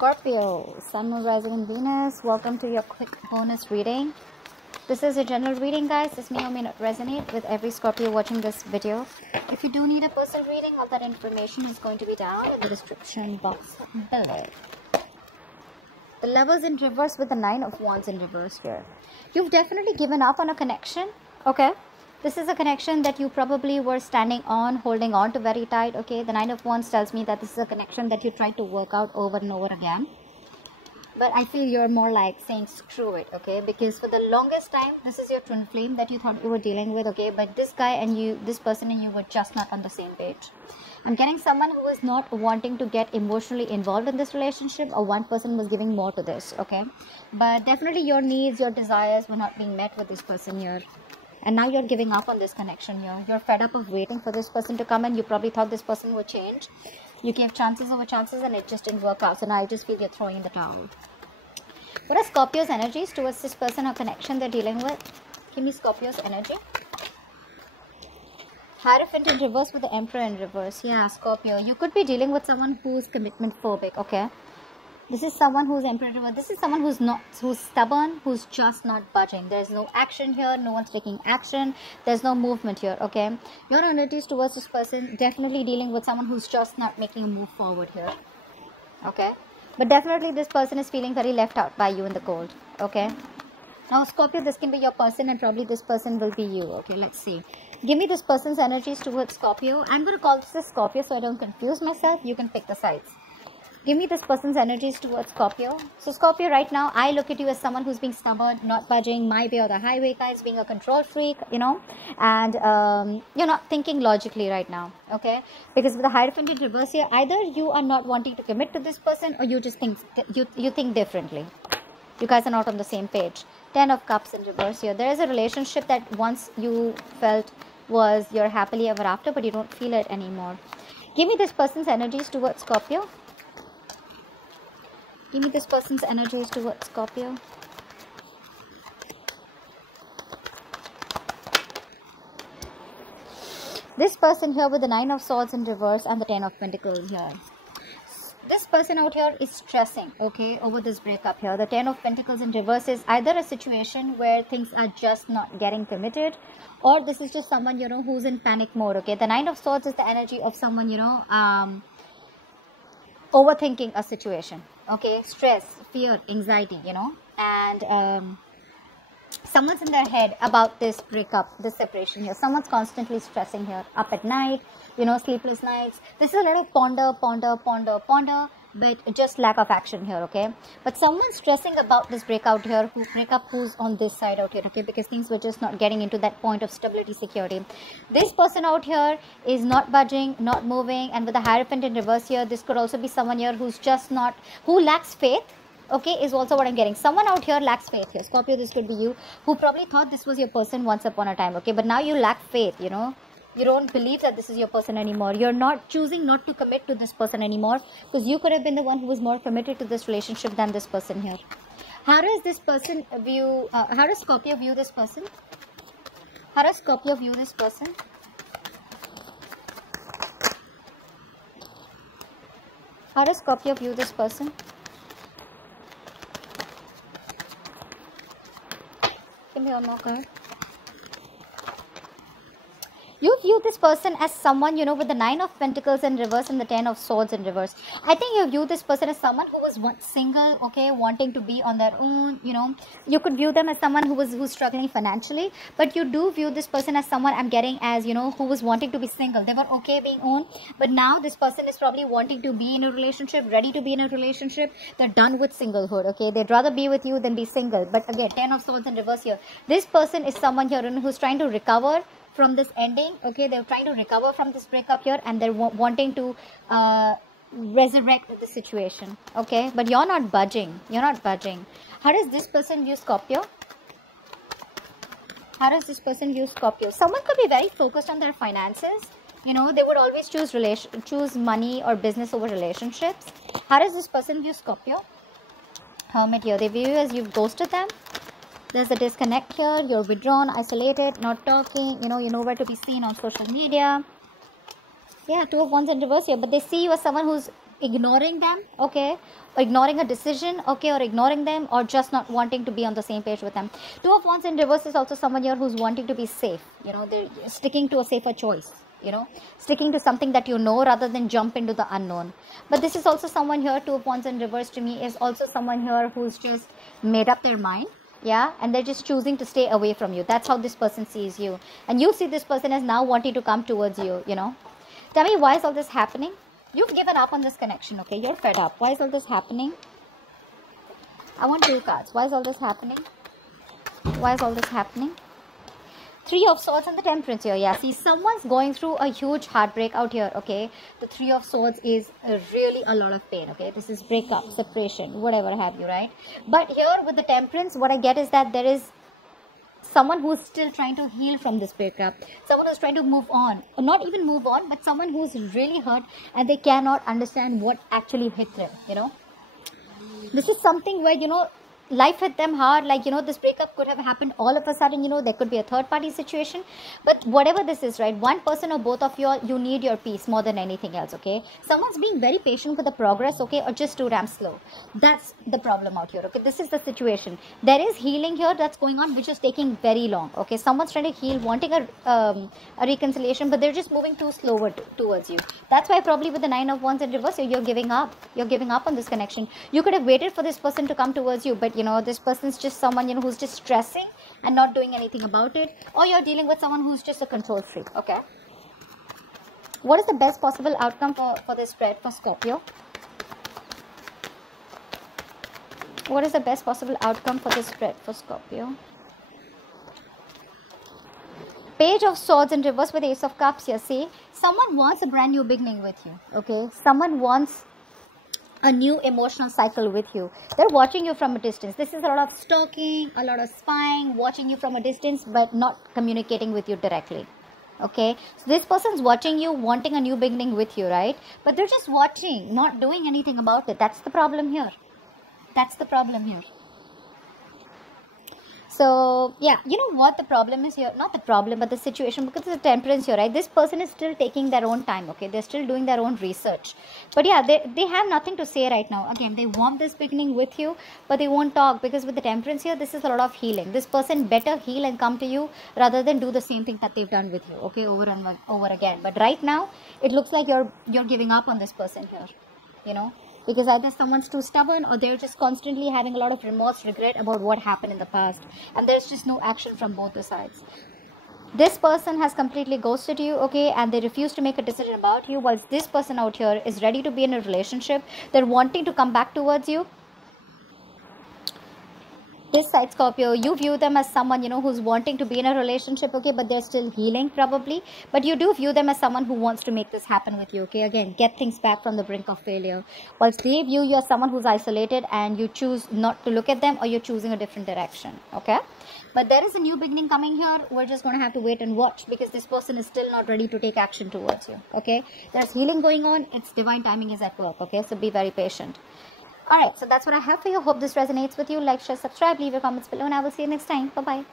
Scorpio, Sun, Moon, Rising, and Venus. Welcome to your quick bonus reading. This is a general reading, guys. This may or may not resonate with every Scorpio watching this video. If you do need a personal reading, all that information is going to be down in the description box below. The Lovers in reverse with the Nine of Wands in reverse here. You've definitely given up on a connection, okay? This is a connection that you probably were standing on, holding on to very tight, okay? The Nine of Wands tells me that this is a connection that you tried to work out over and over again. But I feel you're more like saying screw it, okay? Because for the longest time, this is your twin flame that you thought you were dealing with, okay? But this guy and you, this person and you were just not on the same page. I'm getting someone who is not wanting to get emotionally involved in this relationship, or one person was giving more to this, okay? But definitely your needs, your desires were not being met with this person here. And now you're giving up on this connection here. You're fed up of waiting for this person to come, and you probably thought this person would change. You gave chances over chances and it just didn't work out. So now I just feel you're throwing in the towel. What are Scorpio's energies towards this person or connection they're dealing with? Give me Scorpio's energy. Hierophant in reverse with the Emperor in reverse. Yeah, Scorpio. You could be dealing with someone who's commitment phobic, okay? This is someone who's Emperor in reverse. This is someone who's stubborn, who's just not budging. There's no action here. No one's taking action. There's no movement here, okay? Your energies towards this person, definitely dealing with someone who's just not making a move forward here, okay? But definitely this person is feeling very left out by you in the cold, okay? Now, Scorpio, this can be your person and probably this person will be you, okay? Let's see. Give me this person's energies towards Scorpio. I'm going to call this a Scorpio so I don't confuse myself. You can pick the sides. Give me this person's energies towards Scorpio. So Scorpio, right now, I look at you as someone who's being stubborn, not budging, my way or the highway, guys, being a control freak, you know, and you're not thinking logically right now, okay? Because with the Hierophant in reverse here, either you are not wanting to commit to this person or you just think, you think differently. You guys are not on the same page. 10 of Cups in reverse here. There is a relationship that once you felt was your happily ever after, but you don't feel it anymore. Give me this person's energies towards Scorpio. Give me this person's energies towards Scorpio. This person here with the 9 of Swords in reverse and the 10 of Pentacles here. This person out here is stressing, okay, over this breakup here. The 10 of Pentacles in reverse is either a situation where things are just not getting committed, or this is just someone, you know, who's in panic mode, okay. The 9 of Swords is the energy of someone, you know, overthinking a situation, okay. Stress, fear, anxiety, you know, and someone's in their head about this breakup, this separation here. Someone's constantly stressing here, up at night, you know, sleepless nights. This is a little ponder, but just lack of action here, okay. But someone's stressing about this breakup here, who's on this side out here, okay, because things were just not getting into that point of stability, security. This person out here is not budging, not moving, and with the Hierophant in reverse here, this could also be someone here who's just not, who lacks faith, okay, is also what I'm getting. Someone out here lacks faith here. Scorpio, this could be you, who probably thought this was your person once upon a time, okay, but now you lack faith, you know. You don't believe that this is your person anymore. You're not choosing not to commit to this person anymore, because you could have been the one who was more committed to this relationship than this person here. How does this person view, how does Scorpio view this person? How does Scorpio view this person? How does Scorpio view this person? Give me one more card. You view this person as someone, you know, with the 9 of Pentacles in reverse and the 10 of Swords in reverse. I think you view this person as someone who was once single, okay, wanting to be on their own, you know. You could view them as someone who's struggling financially, but you do view this person as someone, I'm getting, as, you know, who was wanting to be single. They were okay being on, but now this person is probably wanting to be in a relationship, ready to be in a relationship. They're done with singlehood, okay. They'd rather be with you than be single. But again, 10 of Swords in reverse here. This person is someone here who's trying to recover from this ending, okay. They're trying to recover from this breakup here, and they're wanting to resurrect the situation, okay. But you're not budging. You're not budging. How does this person view Scorpio? How does this person view Scorpio? Someone could be very focused on their finances. You know, they would always choose money or business over relationships. How does this person view Scorpio? Hermit here. They view you as you've ghosted them. There's a disconnect here. You're withdrawn, isolated, not talking. You know, you're nowhere to be seen on social media. Yeah, 2 of Wands in reverse here. But they see you as someone who's ignoring them, okay, or ignoring a decision, okay, or ignoring them, or just not wanting to be on the same page with them. Two of Wands in reverse is also someone here who's wanting to be safe. You know, they're sticking to a safer choice, you know, sticking to something that you know rather than jump into the unknown. But this is also someone here, Two of Wands in reverse to me is also someone here who's just made up their mind. Yeah, and they're just choosing to stay away from you. That's how this person sees you, and you see this person as now wanting to come towards you. You know, tell me, why is all this happening? You've given up on this connection, okay? You're fed up. Why is all this happening? I want 2 cards. Why is all this happening? Why is all this happening? 3 of Swords and the Temperance here. Yeah, see, someone's going through a huge heartbreak out here, okay? The 3 of Swords is really a lot of pain, okay? This is breakup, separation, whatever have you, right? But here with the Temperance, what I get is that there is someone who's still trying to heal from this breakup, someone who's trying to move on, or not even move on, but someone who's really hurt and they cannot understand what actually hit them, you know. This is something where, you know, life hit them hard, like, you know, this breakup could have happened all of a sudden, you know, there could be a third party situation, but whatever this is, right, one person or both of you, you need your peace more than anything else, okay? Someone's being very patient with the progress, okay, or just too damn slow. That's the problem out here, okay? This is the situation. There is healing here that's going on, which is taking very long, okay? Someone's trying to heal, wanting a reconciliation, but they're just moving too slower towards you. That's why probably with the 9 of Wands in reverse, you're giving up. You're giving up on this connection. You could have waited for this person to come towards you, but you know, this person's just someone, you know, who's just stressing and not doing anything about it, or you're dealing with someone who's just a control freak, okay? What is the best possible outcome for this spread for Scorpio? What is the best possible outcome for this spread for Scorpio? Page of Swords in reverse with Ace of Cups here. See, someone wants a brand new beginning with you, okay? Someone wants a new emotional cycle with you. They're watching you from a distance. This is a lot of stalking, a lot of spying, watching you from a distance, but not communicating with you directly. Okay, so this person's watching you, wanting a new beginning with you, right? But they're just watching, not doing anything about it. That's the problem here. That's the problem here. So, yeah, you know what the problem is here? Not the problem, but the situation, because it's a Temperance here, right? This person is still taking their own time, okay? They're still doing their own research. But yeah, they have nothing to say right now. Again, they want this beginning with you, but they won't talk, because with the Temperance here, this is a lot of healing. This person better heal and come to you rather than do the same thing that they've done with you, okay? Over and over again. But right now, it looks like you're giving up on this person here, you know? Because either someone's too stubborn, or they're just constantly having a lot of remorse, regret about what happened in the past. And there's just no action from both the sides. This person has completely ghosted you, okay, and they refuse to make a decision about you, whilst this person out here is ready to be in a relationship. They're wanting to come back towards you. This side, Scorpio, you view them as someone, you know, who's wanting to be in a relationship, okay, but they're still healing probably. But you do view them as someone who wants to make this happen with you, okay? Again, get things back from the brink of failure. Whilst they view you as someone who's isolated, and you choose not to look at them, or you're choosing a different direction, okay? But there is a new beginning coming here. We're just going to have to wait and watch, because this person is still not ready to take action towards you, okay? There's healing going on. Its divine timing is at work, okay? So be very patient. Alright, so that's what I have for you. Hope this resonates with you. Like, share, subscribe, leave your comments below, and I will see you next time. Bye-bye.